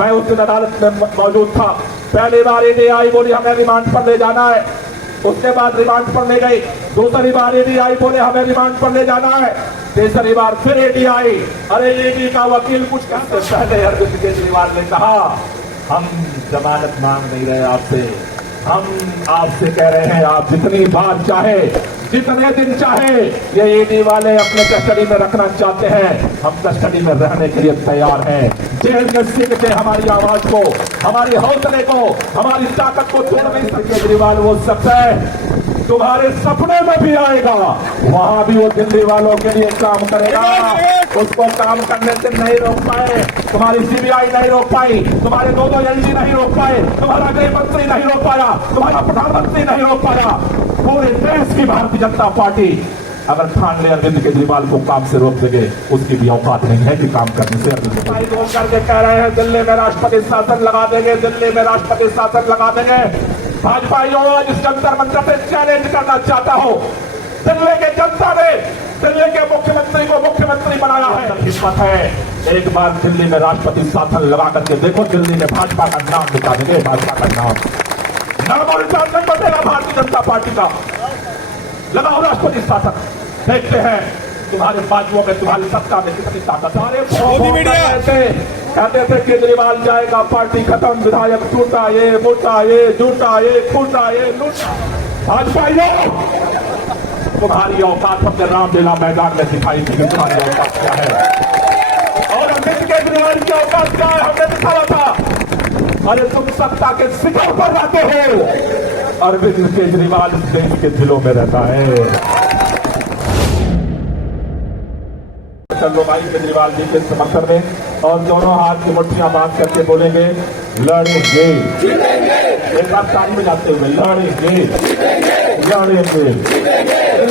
मैं उस दिन अदालत में मौजूद था। पहली बार ईडी आई, बोली हमें रिमांड पर ले जाना है। उसके बाद रिमांड पर ले गई। दूसरी बार ईडी आई, बोले हमें रिमांड पर ले जाना है। तीसरी बार फिर ईडी आई, अरे ईडी का वकील कुछ कहते। पहले अरविंद केजरीवाल ने कहा हम जमानत मांग नहीं रहे आपसे, हम आपसे कह रहे हैं आप जितनी बार चाहे, जितने दिन चाहे ये ईडी वाले अपने कस्टडी में रखना चाहते हैं, हम कस्टडी में रहने के लिए तैयार हैं। जेल में सिकते हमारी आवाज को, हमारी हौसले को, हमारी ताकत को तोड़ नहीं सकते। केजरीवाल वो शख्स है तुम्हारे सपने में भी आएगा, वहां भी वो दिल्ली वालों के लिए काम करेगा। उसको काम करने से नहीं रोक पाए, तुम्हारी सीबीआई नहीं रोक पाई, तुम्हारे दो एलजी नहीं रोक पाए, तुम्हारा गृह मंत्री नहीं रोक पाया, तुम्हारा प्रधानमंत्री नहीं रोक पाया। पूरे देश की भारतीय जनता पार्टी अगर ठान ले अरविंद केजरीवाल को काम से रोक देंगे, उसकी भी औकात नहीं है कि काम करने से अरविंद करके कह रहे हैं दिल्ली में राष्ट्रपति शासन लगा देंगे, दिल्ली में राष्ट्रपति शासन लगा देंगे। भाजपाइयों आज इस जंतर मंत्र से चैलेंज करना चाहता हूं, दिल्ली के जनता ने दिल्ली के मुख्यमंत्री को मुख्यमंत्री बनाया है, हिम्मत है एक बार दिल्ली में राष्ट्रपति शासन लगा करके देखो, दिल्ली में भाजपा का नाम लिखा देंगे, भाजपा का नाम और निशान नहीं बदलेगा भारतीय जनता पार्टी का। लगाओ राष्ट्रपति शासन, देखते हैं तुम्हारे बाजुओं में, तुम्हारी सत्ता में कितनी ताकत। सारे कहते थे केजरीवाल जाएगा पार्टी खत्म, विधायक टूटा, ये मोटा, ये झूठा, ये फूटा, ये लूटा। भाजपा तुम्हारी औकात हमने रामलीला मैदान में दिखाई थी, तुम्हारी औकात क्या है और अरविंद केजरीवाल की औकात क्या है हमने दिखाया था। अरे तुम सत्ता के शिखर पर रहते हो, अरविंद केजरीवाल इस देश के दिलों में रहता है। लोग आई केजरीवाल जी के समर्थन में और दोनों हाथ की मुट्ठियां बांध करके बोलेंगे लड़ेंगे, एक बात ताली में जाते हुए लड़ेंगे, लड़ेंगे,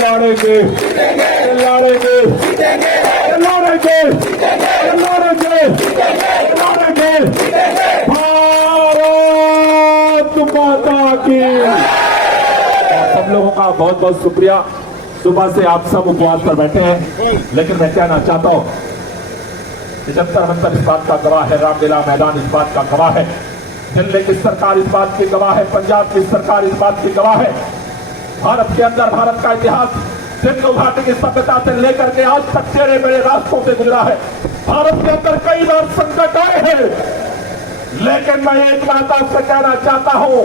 लड़ेंगे, लड़ेंगे, लड़ेंगे, लड़ेंगे, लड़ेंगे। भारत माता की। सब लोगों का बहुत बहुत शुक्रिया। सुबह से आप सब उपवास पर बैठे हैं, लेकिन मैं कहना चाहता हूं कि जंतर मंतर इस बात का गवाह है, रामलीला मैदान इस बात का गवाह है, दिल्ली की सरकार इस बात की गवाह है, पंजाब की सरकार इस बात की गवाह है। भारत के अंदर भारत का इतिहास सिंधु घाटी की सभ्यता से लेकर के आज तक टेढ़े मेढ़े रास्तों से गुजरा है। भारत के अंदर कई बार संकट आए हैं, लेकिन मैं एक बात आपसे कहना चाहता हूं,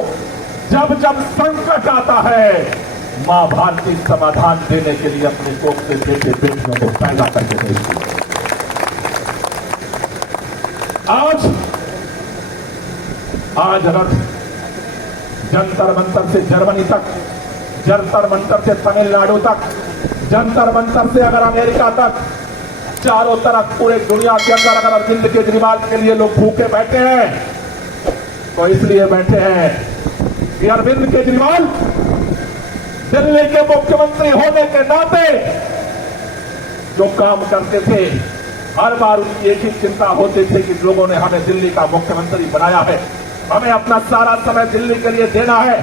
जब जब संकट आता है मां भारती समाधान देने के लिए अपने कोख से बेटे बेटियों को पैदा करके गई थी। आज अगर जंतर मंतर से जर्मनी तक, जंतर मंतर से तमिलनाडु तक, जंतर मंतर से अगर अमेरिका तक, चारों तरफ पूरे दुनिया के अंदर अगर अरविंद केजरीवाल के लिए लोग भूखे बैठे हैं, तो इसलिए बैठे हैं कि अरविंद केजरीवाल दिल्ली के मुख्यमंत्री होने के नाते जो काम करते थे, हर बार उनकी एक ही चिंता होती थी कि लोगों ने हमें दिल्ली का मुख्यमंत्री बनाया है, हमें अपना सारा समय दिल्ली के लिए देना है।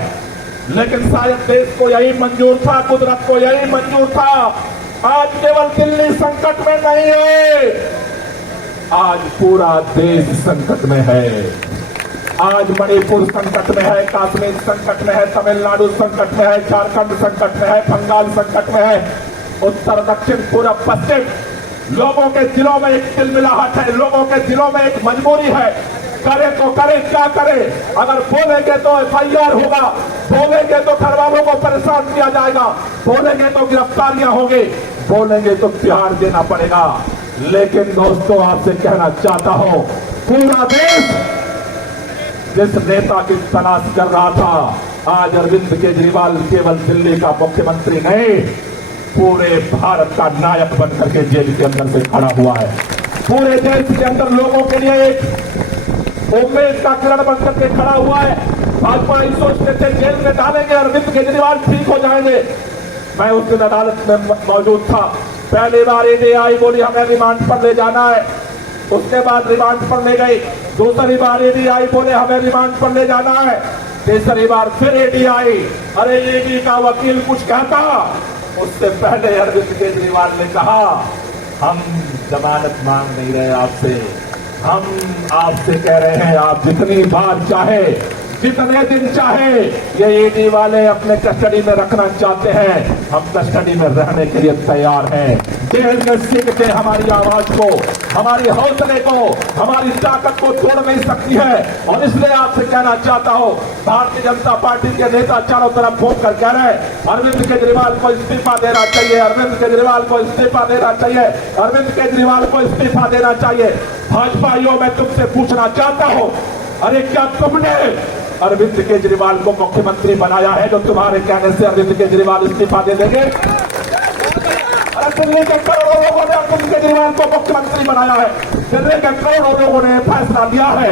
लेकिन शायद देश को यही मंजूर था, कुदरत को यही मंजूर था। आज केवल दिल्ली संकट में नहीं है, आज पूरा देश संकट में है। आज मणिपुर संकट में है, कश्मीर संकट में है, तमिलनाडु संकट में है, झारखंड संकट में है, बंगाल संकट में है, उत्तर दक्षिण पूर्व पश्चिम। लोगों के दिलों में एक तिलमिलाहट है, लोगों के दिलों में एक मजबूरी है, करे तो करे, क्या करे। अगर बोलेंगे तो एफआईआर होगा, बोलेंगे तो घर वालों को परेशान किया जाएगा, बोलेंगे तो गिरफ्तारियां होंगी, बोलेंगे तो तिहाड़ देना पड़ेगा। लेकिन दोस्तों आपसे कहना चाहता हूं, पूरा देश जिस नेता की तलाश कर रहा था, आज अरविंद केजरीवाल केवल दिल्ली का मुख्यमंत्री नहीं, पूरे भारत का नायक बनकर के जेल के अंदर से खड़ा हुआ है। पूरे देश के अंदर लोगों के लिए एक उम्मीद का किरण बनकर के खड़ा हुआ है। भाजपा सोचते थे जेल में डालेंगे अरविंद केजरीवाल ठीक हो जाएंगे। मैं उस दिन अदालत में मौजूद था। पहली बार ईडी आई, बोली हमें रिमांड पर ले जाना है। उसके बाद रिमांड पर ले गई। दूसरी बार ईडी आई, बोले हमें रिमांड पर ले जाना है। तीसरी बार फिर ईडी आई, अरे ईडी का वकील कुछ कहता। उससे पहले अरविंद केजरीवाल ने कहा हम जमानत मांग नहीं रहे आपसे, हम आपसे कह रहे हैं, आप जितनी बार चाहे, जितने दिन चाहे ये ईडी वाले अपने कस्टडी में रखना चाहते हैं, हम कस्टडी में रहने के लिए तैयार हैं। जेल में सीख के हमारी आवाज को, हमारी हौसले को, हमारी ताकत को तोड़ नहीं सकती है। और इसलिए आपसे कहना चाहता हूं, भारतीय जनता पार्टी के नेता चारों तरफ घूम कर कह रहे हैं अरविंद केजरीवाल को इस्तीफा देना चाहिए, अरविंद केजरीवाल को इस्तीफा देना चाहिए, अरविंद केजरीवाल को इस्तीफा देना चाहिए। भाजपाइयों, मैं तुमसे पूछना चाहता हूं, अरे क्या तुमने अरविंद केजरीवाल को मुख्यमंत्री बनाया है जो तुम्हारे कहने से अरविंद केजरीवाल इस्तीफा दे देंगे? अरे दिल्ली के करोड़ों लोगों ने अरविंद केजरीवाल को मुख्यमंत्री बनाया है, दिल्ली के करोड़ों लोगों ने फैसला लिया है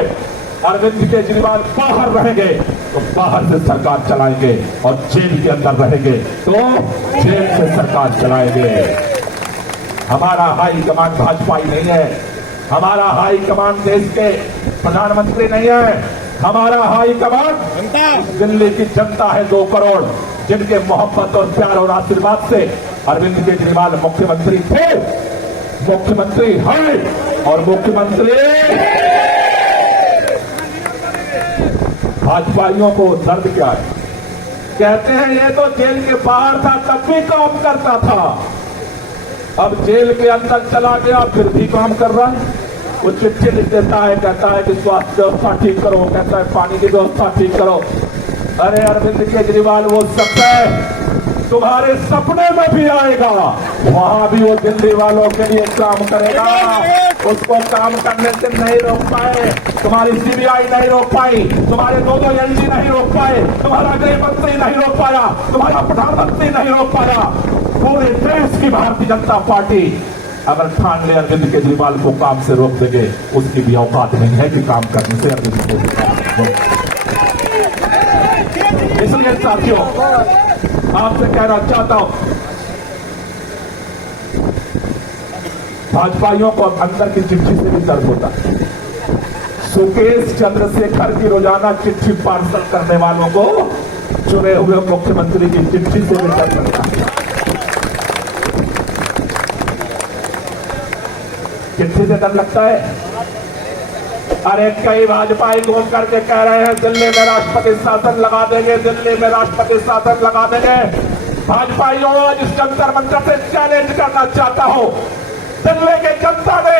अरविंद केजरीवाल बाहर रहेंगे तो बाहर से सरकार चलाएंगे, और जेल के अंदर रहेंगे तो जेल से सरकार चलाएंगे। हमारा हाई कमान भाजपाई नहीं है, हमारा हाई कमान देश के प्रधानमंत्री नहीं है, हमारा हाई कमान दिल्ली की जनता है, 2 करोड़, जिनके मोहब्बत और प्यार और आशीर्वाद से अरविंद केजरीवाल मुख्यमंत्री थे, मुख्यमंत्री हैं और मुख्यमंत्री। भाजपाइयों को दर्द क्या है? कहते हैं ये तो जेल के बाहर था तब भी काम करता था, अब जेल के अंदर चला गया फिर भी काम कर रहा है। वो चिट्ठी लिख देता है, कहता है कि स्वास्थ्य व्यवस्था ठीक करो, कहता है पानी की व्यवस्था ठीक करो। अरे अरविंद केजरीवाल वो शख्स है, तुम्हारे सपने में भी आएगा, वहां भी वो दिल्ली वालों के लिए काम करेगा, उसको काम करने से नहीं रोक पाए, तुम्हारी सीबीआई नहीं रोक पाई, तुम्हारे 2 एलजी नहीं रोक पाए, तुम्हारा गृह मंत्री नहीं रोक पाया, तुम्हारा प्रधानमंत्री नहीं रोक पाया। पूरे देश की भारतीय जनता पार्टी अगर ठान ले अरविंद केजरीवाल को काम से रोक देंगे, उसकी भी औकात नहीं है कि काम करने से अरविंद केजरीवाल। इसलिए साथियों, आपसे कहना चाहता हूं, भाजपाइयों को अंदर की चिट्ठी से भी दर्द होता है। सुकेश चंद्रशेखर की रोजाना चिट्ठी पार्सल करने वालों को चुने हुए मुख्यमंत्री की चिट्ठी से भी दर्द लगता है। चिट्ठी से डर लगता है। अरे कई भाजपाई घूम करके कह रहे हैं दिल्ली में राष्ट्रपति शासन लगा देंगे, दिल्ली में राष्ट्रपति शासन लगा देंगे। भाजपाइयों, आज इस जंतर मंतर से चैलेंज करना चाहता हूं, दिल्ली के जनता ने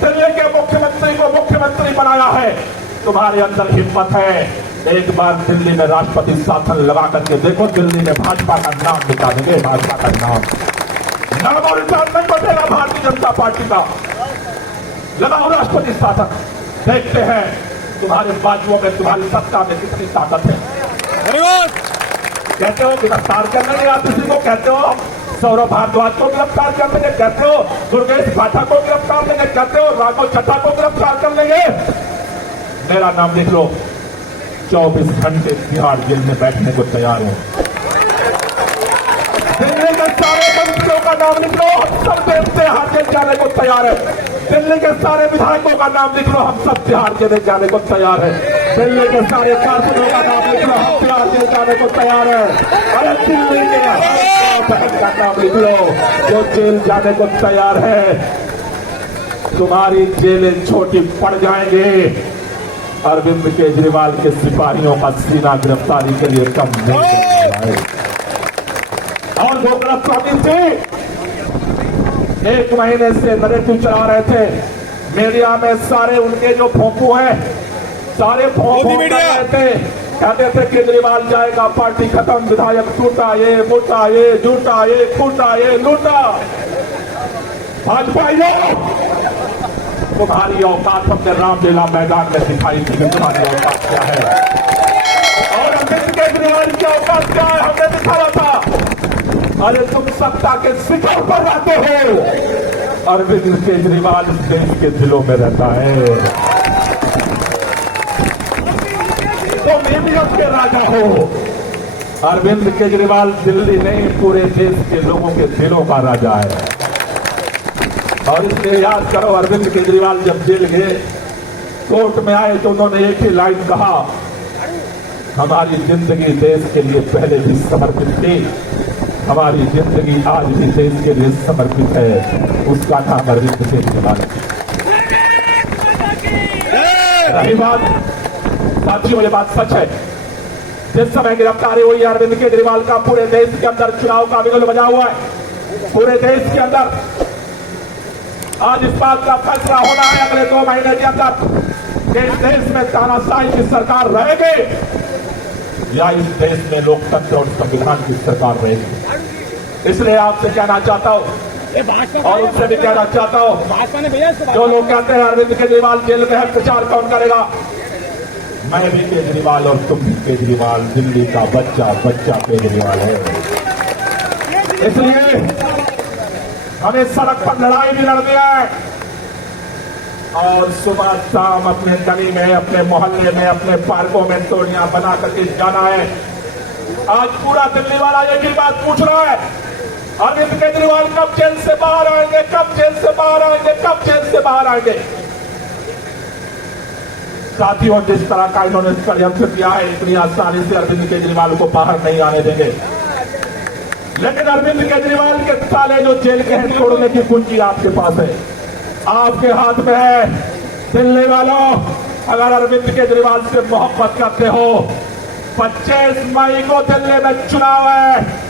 दिल्ली के मुख्यमंत्री को मुख्यमंत्री बनाया है, तुम्हारे अंदर हिम्मत है, एक बार दिल्ली में राष्ट्रपति शासन लगा करके देखो, दिल्ली में भाजपा का नाम मिटा देंगे, भाजपा का नाम और निशान नहीं बचेगा भारतीय जनता पार्टी का। लगाओ राष्ट्रपति शासन, देखते हैं तुम्हारे बाजुओं में, तुम्हारी सत्ता में कितनी ताकत है। कहते हो गिरफ्तार करने या किसी को, कहते हो सौरभ भारद्वाज को गिरफ्तार कर लेंगे, कहते हो दुर्गेश पाठक को गिरफ्तार लेंगे, कहते हो राघव चड्ढा को गिरफ्तार कर लेंगे। मेरा नाम लिख लो, 24 घंटे तिहाड़ जेल में बैठने को तैयार हो। दिल्ली के सारे मंत्रियों का नाम लिख लो, हम सब तिहाड़ जेल जाने को तैयार है। दिल्ली के सारे विधायकों का नाम लिख लो, हम सब तिहाड़ जेल जाने को तैयार है। दिल्ली के सारे पार्षदों का नाम लिख लो, हम तिहाड़ जेल जाने को तैयार है। अरे दिल्ली के का नाम लिख लो जो जेल जाने को तैयार है। तुम्हारी जेलें छोटी पड़ जाएंगे। अरविंद केजरीवाल के सिपाहियों का सीना गिरफ्तारी के लिए कम नहीं है। और वो गिरफ्तारी थी, 1 महीने से नरेटिव चला रहे थे मीडिया में, सारे उनके जो फोंकू हैं, सारे फोंकू कर रहे थे, कहते थे केजरीवाल जाएगा, पार्टी खत्म, विधायक टूटा, ये मोटा, ये झूठा, ये फूटा, ये लूटा। भाजपाइयों, तुम्हारी औकात हमने रामलीला मैदान में दिखाई थी कि तुम्हारी औकात क्या है, और अरविंद केजरीवाल की औकात क्या है हमने दिखाया था। अरे तुम सत्ता के शिखर पर रहते हो, अरविंद केजरीवाल देश के दिलों में रहता है। तुम ईवीएम के राजा हो, अरविंद केजरीवाल दिल्ली नहीं पूरे देश के लोगों के दिलों का राजा है। और इसलिए याद करो, अरविंद केजरीवाल जब जेल गए, कोर्ट में आए तो उन्होंने एक ही लाइन कहा, हमारी जिंदगी देश के लिए पहले भी समर्पित थी, हमारी जिंदगी आज भी देश के लिए समर्पित है। उसका नाम अरविंद केजरीवाल है। रही बात, साथियों ये बात सच है, जिस समय गिरफ्तारी हुई अरविंद केजरीवाल का पूरे देश के अंदर चुनाव का बिगुल बजा हुआ है। पूरे देश के अंदर आज इस बात का फैसला होना है अगले 2 महीने के अंदर कि इस देश में तानाशाही की सरकार रहेगी या इस देश में लोकतंत्र और संविधान की सरकार रहेगी। इसलिए आपसे कहना चाहता हूं और उनसे भी कहना चाहता हूं, जो लोग कहते हैं अरविंद केजरीवाल जेल में है, प्रचार कौन करेगा? मैं भी केजरीवाल और तुम भी केजरीवाल, दिल्ली का बच्चा बच्चा केजरीवाल है। इसलिए हमें सड़क पर लड़ाई भी लड़नी है और सुबह शाम अपने गली में, अपने मोहल्ले में, अपने पार्कों में टोलियां बना करके जाना है। आज पूरा दिल्ली वाला एक ही बात पूछ रहा है, अरविंद केजरीवाल कब जेल से बाहर आएंगे, कब जेल से बाहर आएंगे, कब जेल से बाहर आएंगे। साथियों, जिस तरह का इन्होंने षड्यंत्र किया है, इतनी आसानी से अरविंद केजरीवाल को बाहर नहीं आने देंगे। लेकिन अरविंद केजरीवाल के ताले जो जेल के हैं तोड़ने की कुंजी आपके पास है, आपके हाथ में है। दिल्ली वालों, अगर अरविंद केजरीवाल से मोहब्बत करते हो, 25 मई को दिल्ली में चुनाव है।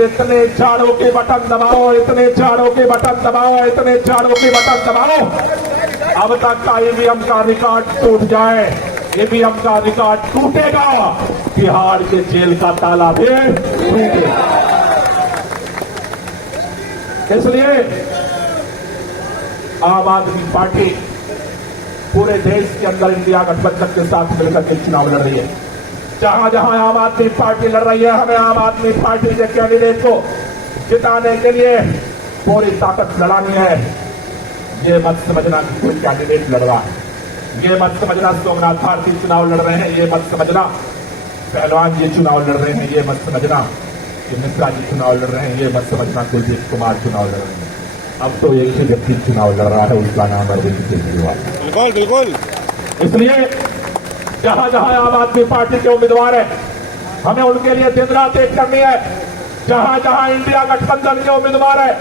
इतने झाड़ों के बटन दबाओ, इतने झाड़ों के बटन दबाओ, इतने झाड़ों के बटन दबाओ, अब तक का ईवीएम का रिकॉर्ड टूट जाए। ईवीएम का रिकॉर्ड टूटेगा, बिहार के जेल का ताला भी टूटेगा। इसलिए आम आदमी पार्टी पूरे देश के अंदर इंडिया गठबंधन के साथ मिलकर के चुनाव लड़ रही है। जहां जहां आम आदमी पार्टी लड़ रही है, हमें आम आदमी पार्टी के कैंडिडेट को जिताने के लिए पूरी ताकत लड़ानी है। ये मत समझना कि कोई कैंडिडेट लड़ रहा है, ये मत समझना सोमनाथ भारती चुनाव लड़ रहे हैं, ये मत समझना पहलवान ये चुनाव लड़ रहे हैं, ये मत समझना कि मिश्रा जी चुनाव लड़ रहे हैं, ये मत समझना कुलदीप कुमार चुनाव लड़ रहे हैं। अब तो एक ही व्यक्ति चुनाव लड़ रहा है, उसका नाम अरविंद केजरीवाल। बिल्कुल बिल्कुल। इसलिए जहां जहां आम आदमी पार्टी के उम्मीदवार है, हमें उनके लिए दिन रात एक करनी है। जहां जहां इंडिया गठबंधन के उम्मीदवार है,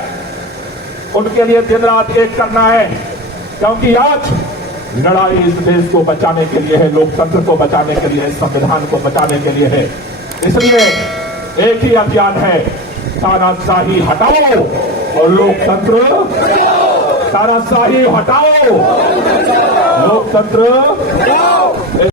उनके लिए दिन रात एक करना है, क्योंकि आज लड़ाई इस देश को बचाने के लिए है, लोकतंत्र को बचाने के लिए है, संविधान को बचाने के लिए है। इसलिए एक ही अभियान है, तानाशाही हटाओ और लोकतंत्र, तानाशाही हटाओ, लोकतंत्र